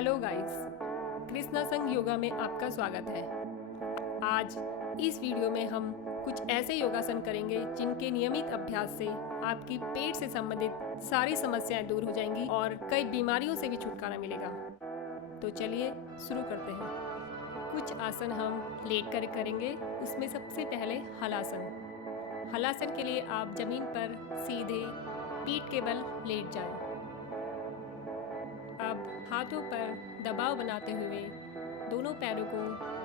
Hello guys, Krishna संग योगा में आपका स्वागत है। आज इस वीडियो में हम कुछ ऐसे योगासन करेंगे जिनके नियमित अभ्यास से आपकी पेट से संबंधित सारी समस्याएं दूर हो जाएंगी और कई बीमारियों से भी छुटकारा मिलेगा। तो चलिए शुरू करते हैं। कुछ आसन हम लेट कर करेंगे। उसमें सबसे पहले हलासन। हलासन के लिए आप जमीन पर सीधे पीठ के बल लेट जाएं। अब हाथों पर दबाव बनाते हुए दोनों पैरों को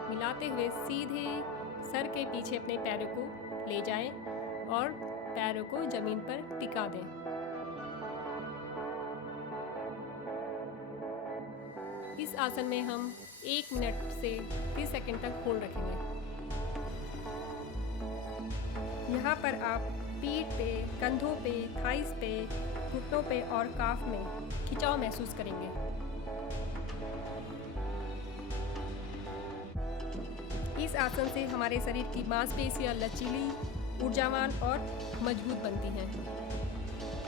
मिलाते हुए सीधे सर के पीछे अपने पैरों को ले जाएं और पैरों को जमीन पर टिका दें। इस आसन में हम 1 मिनट से 30 सेकंड तक होल्ड रखेंगे। यहाँ पर आप पीठ पे, कंधों पे, थाइस पे, घुटनों पे और काफ में खिंचाव महसूस करेंगे। इस आसन से हमारे शरीर की मांसपेशियां लचीली, ऊर्जावान और मजबूत बनती हैं।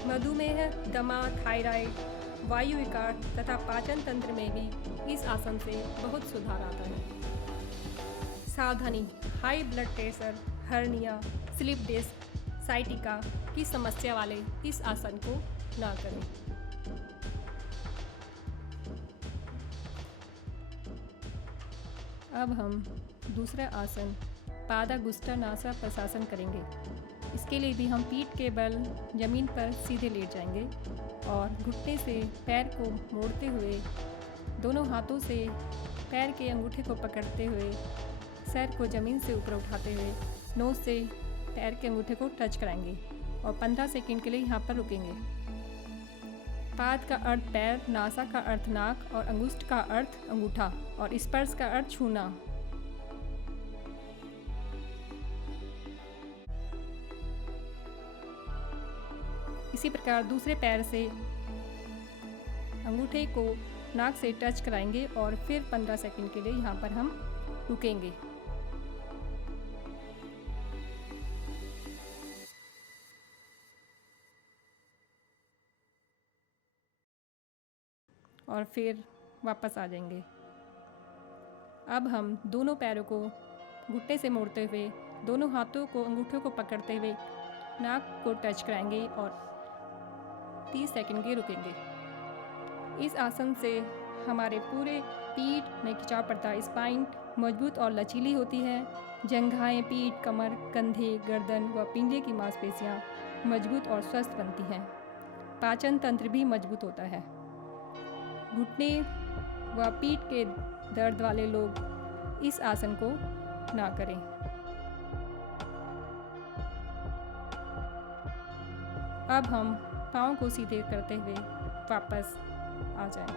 मधुमेह, दमा, थायराइड, वायु विकार तथा पाचन तंत्र में भी इस आसन से बहुत सुधार आता है। सावधानी, high blood pressure, hernia, slip disc, sciatica की समस्या वाले इस आसन को ना करें। अब हम दूसरा आसन पादागुष्ठानासा प्रशासन करेंगे। इसके लिए भी हम पीठ के बल जमीन पर सीधे लेट जाएंगे और घुटने से पैर को मोड़ते हुए दोनों हाथों से पैर के अंगूठे को पकड़ते हुए सर को ज़मीन से ऊपर उठाते हुए नोज़ से पैर के अंगूठे को टच कराएंगे और 15 सेकंड के लिए यहाँ पर रुकेंगे। पाद का अर्थ पैर, नासा का अर्थ नाक और अंगुष्ठ का अर्थ अंगूठा और स्पर्श का अर्थ छूना। इसी प्रकार दूसरे पैर से अंगूठे को नाक से टच कराएंगे और फिर 15 सेकंड के लिए यहाँ पर हम रुकेंगे। और फिर वापस आ जाएंगे। अब हम दोनों पैरों को घुटने से मोड़ते हुए दोनों हाथों को अंगूठों को पकड़ते हुए नाक को टच कराएंगे और 30 सेकंड के रुकेंगे। इस आसन से हमारे पूरे पीठ में खिंचाव पड़ता है। स्पाइन मजबूत और लचीली होती है। जंघाएं, पीठ, कमर, कंधे, गर्दन व पिंजे की मांसपेशियां मजबूत और स्वस्थ बनती हैं। पाचन तंत्र भी मजबूत होता है। घुटने व पीठ के दर्द वाले लोग इस आसन को ना करें। अब हम पाँव को सीधे करते हुए वापस आ जाएं।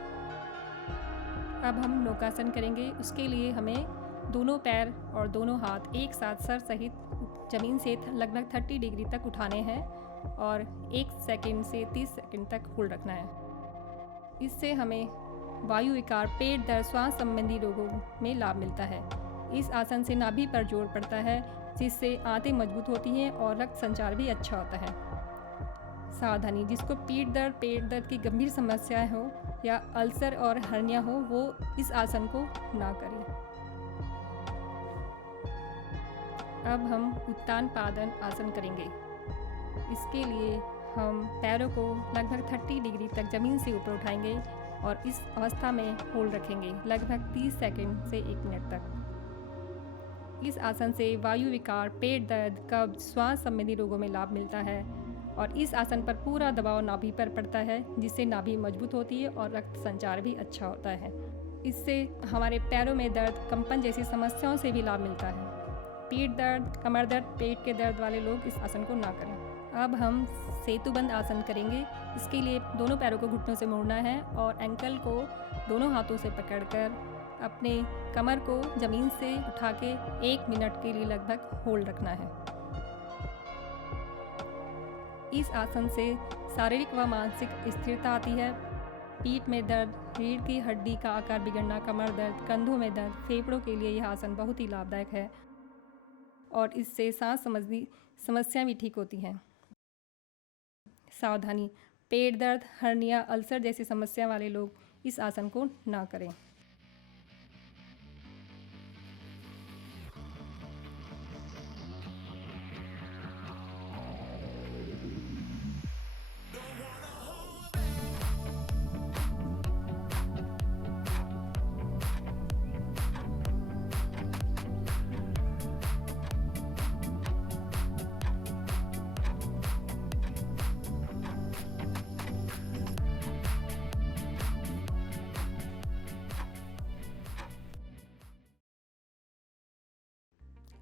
अब हम नौकासन करेंगे। उसके लिए हमें दोनों पैर और दोनों हाथ एक साथ सर सहित जमीन से लगभग 30 डिग्री तक उठाने हैं और 1 सेकंड से 30 सेकंड तक होल्ड रखना है। इससे हमें वायु विकार, पेट दर्द, श्वास संबंधी रोगों में लाभ मिलता है। इस आसन से नाभि पर जोर पड़ता है जिससे आंतें मजबूत होती हैं और रक्त संचार भी अच्छा होता है। सावधानी, जिसको पीठ दर्द, पेट दर्द की गंभीर समस्याएं हो या अल्सर और हर्निया हो वो इस आसन को ना करें। अब हम उत्तान पादन आसन करेंगे। इसके लिए हम पैरों को लगभग 30 डिग्री तक ज़मीन से ऊपर उठाएंगे और इस अवस्था में होल्ड रखेंगे लगभग 30 सेकंड से 1 मिनट तक। इस आसन से वायु विकार, पेट दर्द, कब्ज, श्वास संबंधी रोगों में लाभ मिलता है और इस आसन पर पूरा दबाव नाभि पर पड़ता है जिससे नाभि मजबूत होती है और रक्त संचार भी अच्छा होता है। इससे हमारे पैरों में दर्द, कंपन जैसी समस्याओं से भी लाभ मिलता है। पीठ दर्द, कमर दर्द, पेट के दर्द वाले लोग इस आसन को ना करें। अब हम सेतुबंद आसन करेंगे। इसके लिए दोनों पैरों को घुटनों से मोड़ना है और एंकल को दोनों हाथों से पकड़कर अपने कमर को ज़मीन से उठा के 1 मिनट के लिए लगभग होल्ड रखना है। इस आसन से शारीरिक व मानसिक स्थिरता आती है। पीठ में दर्द, रीढ़ की हड्डी का आकार बिगड़ना, कमर दर्द, कंधों में दर्द, फेफड़ों के लिए यह आसन बहुत ही लाभदायक है और इससे सांस संबंधी समस्याएं भी ठीक होती हैं। सावधानी, पेट दर्द, हर्निया, अल्सर जैसी समस्या वाले लोग इस आसन को ना करें।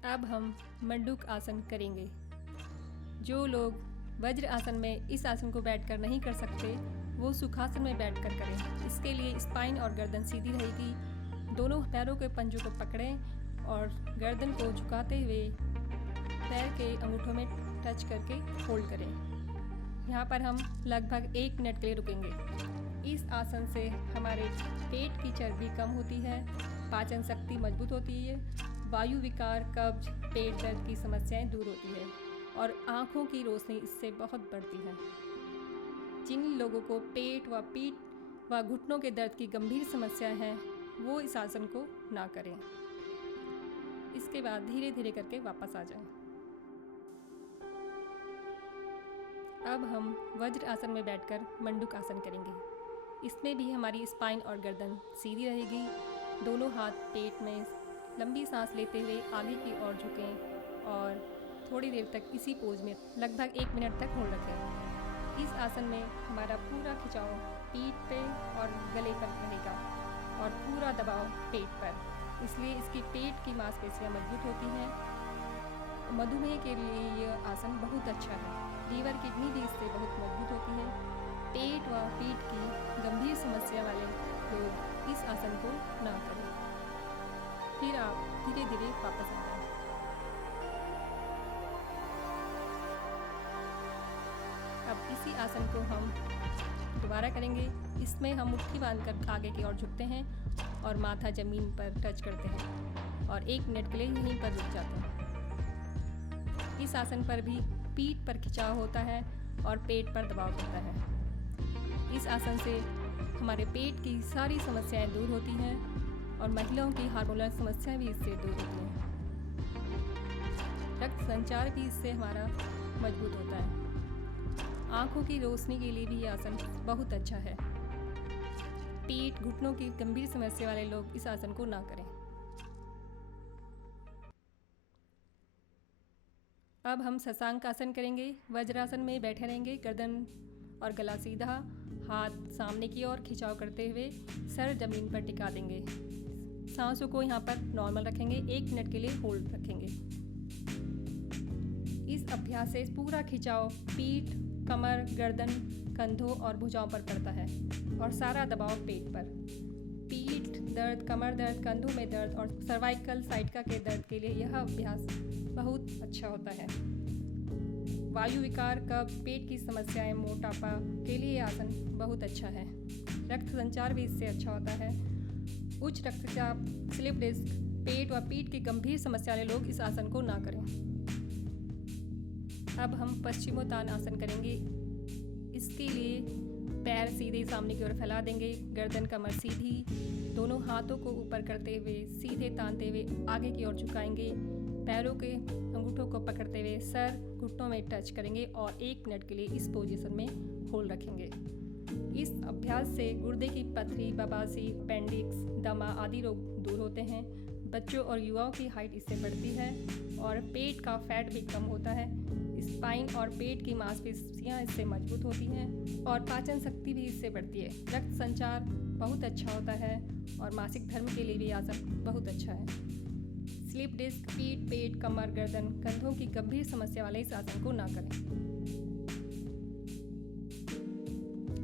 अब हम मंडूक आसन करेंगे। जो लोग वज्र आसन में इस आसन को बैठकर नहीं कर सकते, वो सुखासन में बैठकर करें। इसके लिए स्पाइन और गर्दन सीधी रहेगी। दोनों पैरों के पंजों को पकड़ें और गर्दन को झुकाते हुए पैर के अंगूठों में टच करके होल्ड करें। यहाँ पर हम लगभग 1 मिनट के लिए रुकेंगे। इस आसन से हमारे पेट की चर्बी कम होती है, पाचन शक्ति मजबूत होती है, वायु विकार, कब्ज, पेट दर्द की समस्याएं दूर होती है और आँखों की रोशनी इससे बहुत बढ़ती है। जिन लोगों को पेट व पीठ व घुटनों के दर्द की गंभीर समस्या है, वो इस आसन को ना करें। इसके बाद धीरे धीरे करके वापस आ जाएं। अब हम वज्र आसन में बैठकर मंडूक आसन करेंगे। इसमें भी हमारी स्पाइन और गर्दन सीधी रहेगी। दोनों हाथ पेट में लंबी सांस लेते हुए आगे की ओर झुकें और थोड़ी देर तक इसी पोज में लगभग 1 मिनट तक होल्ड रखें। इस आसन में हमारा पूरा खिंचाव पीठ पे और गले पर रहेगा और पूरा दबाव पेट पर, इसलिए इसकी पेट की मांसपेशियां मजबूत होती हैं। मधुमेह के लिए यह आसन बहुत अच्छा है। लीवर, किडनी भी इससे बहुत मजबूत होती है। पेट व पीठ की गंभीर समस्या वाले लोग इस आसन को ना करें। फिर आप धीरे धीरे वापस आ जाएं। अब इसी आसन को हम दोबारा करेंगे। इसमें हम मुट्ठी बांधकर आगे की ओर झुकते हैं और माथा जमीन पर टच करते हैं और 1 मिनट के लिए यहीं पर रुक जाते हैं। इस आसन पर भी पीठ पर खिंचाव होता है और पेट पर दबाव पड़ता है। इस आसन से हमारे पेट की सारी समस्याएं दूर होती हैं और महिलाओं की हार्मोनल समस्याएं भी इससे दूर होती हैं। रक्त संचार भी इससे हमारा मजबूत होता है। आँखों की रोशनी के लिए भी यह आसन बहुत अच्छा है। पेट, घुटनों की गंभीर समस्या वाले लोग इस आसन को ना करें। अब हम शशांक आसन करेंगे। वज्रासन में बैठे रहेंगे, गर्दन और गला सीधा, हाथ सामने की ओर खिंचाव करते हुए सर जमीन पर टिका देंगे। सांसों को यहाँ पर नॉर्मल रखेंगे। 1 मिनट के लिए होल्ड रखेंगे। इस अभ्यास से पूरा खिंचाव पीठ, कमर, गर्दन, कंधों और भुजाओं पर पड़ता है और सारा दबाव पेट पर। पीठ दर्द, कमर दर्द, कंधों में दर्द और सर्वाइकल साइटिका के दर्द के लिए यह अभ्यास बहुत अच्छा होता है। वायु विकार, कब्ज, पेट की समस्याएं, मोटापा के लिए यह आसन बहुत अच्छा है। रक्त संचार भी इससे अच्छा होता है। उच्च रक्तचाप, स्लिप डिस्क, पेट व पीठ की गंभीर समस्या वाले लोग इस आसन को ना करें। अब हम पश्चिमोत्तान आसन करेंगे। इसके लिए पैर सीधे सामने की ओर फैला देंगे, गर्दन कमर सीधी, दोनों हाथों को ऊपर करते हुए सीधे तानते हुए आगे की ओर झुकाएंगे। पैरों के अंगूठों को पकड़ते हुए सर घुटनों में टच करेंगे और 1 मिनट के लिए इस पोजीशन में होल्ड रखेंगे। इस अभ्यास से गुर्दे की पथरी, बवासीर, अपेंडिक्स, दमा आदि रोग दूर होते हैं। बच्चों और युवाओं की हाइट इससे बढ़ती है और पेट का फैट भी कम होता है। स्पाइन और पेट की मांसपेशियां इससे मजबूत होती हैं और पाचन शक्ति भी इससे बढ़ती है। रक्त संचार बहुत अच्छा होता है और मासिक धर्म के लिए भी आसन बहुत अच्छा है। स्लिप डिस्क, पीठ, पेट, कमर, गर्दन, कंधों की गंभीर समस्या वाले इस आसन को ना करें।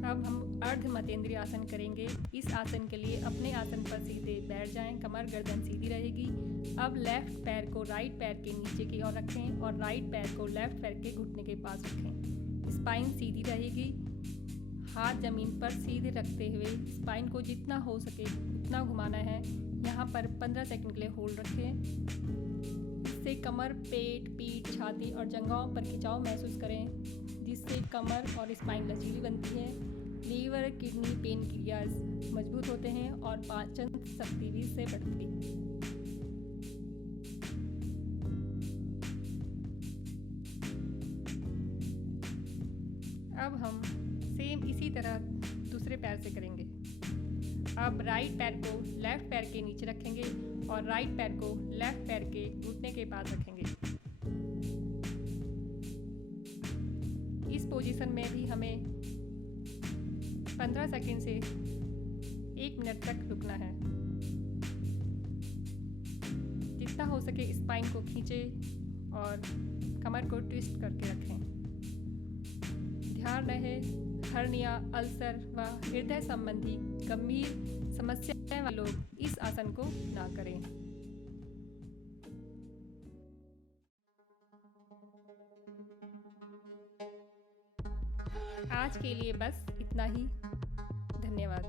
अब हम अर्ध मतेंद्रीय आसन करेंगे। इस आसन के लिए अपने आसन पर सीधे बैठ जाएं, कमर गर्दन सीधी रहेगी। अब लेफ्ट पैर को राइट पैर के नीचे की ओर रखें और राइट पैर को लेफ्ट पैर के घुटने के पास रखें। स्पाइन सीधी रहेगी। हाथ जमीन पर सीधे रखते हुए स्पाइन को जितना हो सके उतना घुमाना है। यहाँ पर 15 सेकंड के लिए होल्ड रखें। इससे कमर, पेट, पीठ, छाती और जंघाओं पर खिंचाव महसूस करें, जिससे कमर और स्पाइन लचीली बनती है। लीवर, किडनी, पेनक्रियाज मजबूत होते हैं और पाचन शक्ति भी से बढ़ती है। अब हम सेम इसी तरह दूसरे पैर से करेंगे। अब राइट पैर को लेफ्ट पैर के नीचे रखेंगे और राइट पैर को लेफ्ट पैर के घुटने के पास रखेंगे। इस पोजीशन में भी हमें 15 सेकंड से 1 मिनट तक रुकना है। जितना हो सके स्पाइन को खींचें और कमर को ट्विस्ट करके रखें। ध्यान रहे हर्निया, अल्सर व हृदय संबंधी गंभीर समस्याएं वाले लोग इस आसन को ना करें। आज के लिए बस इतना ही। धन्यवाद।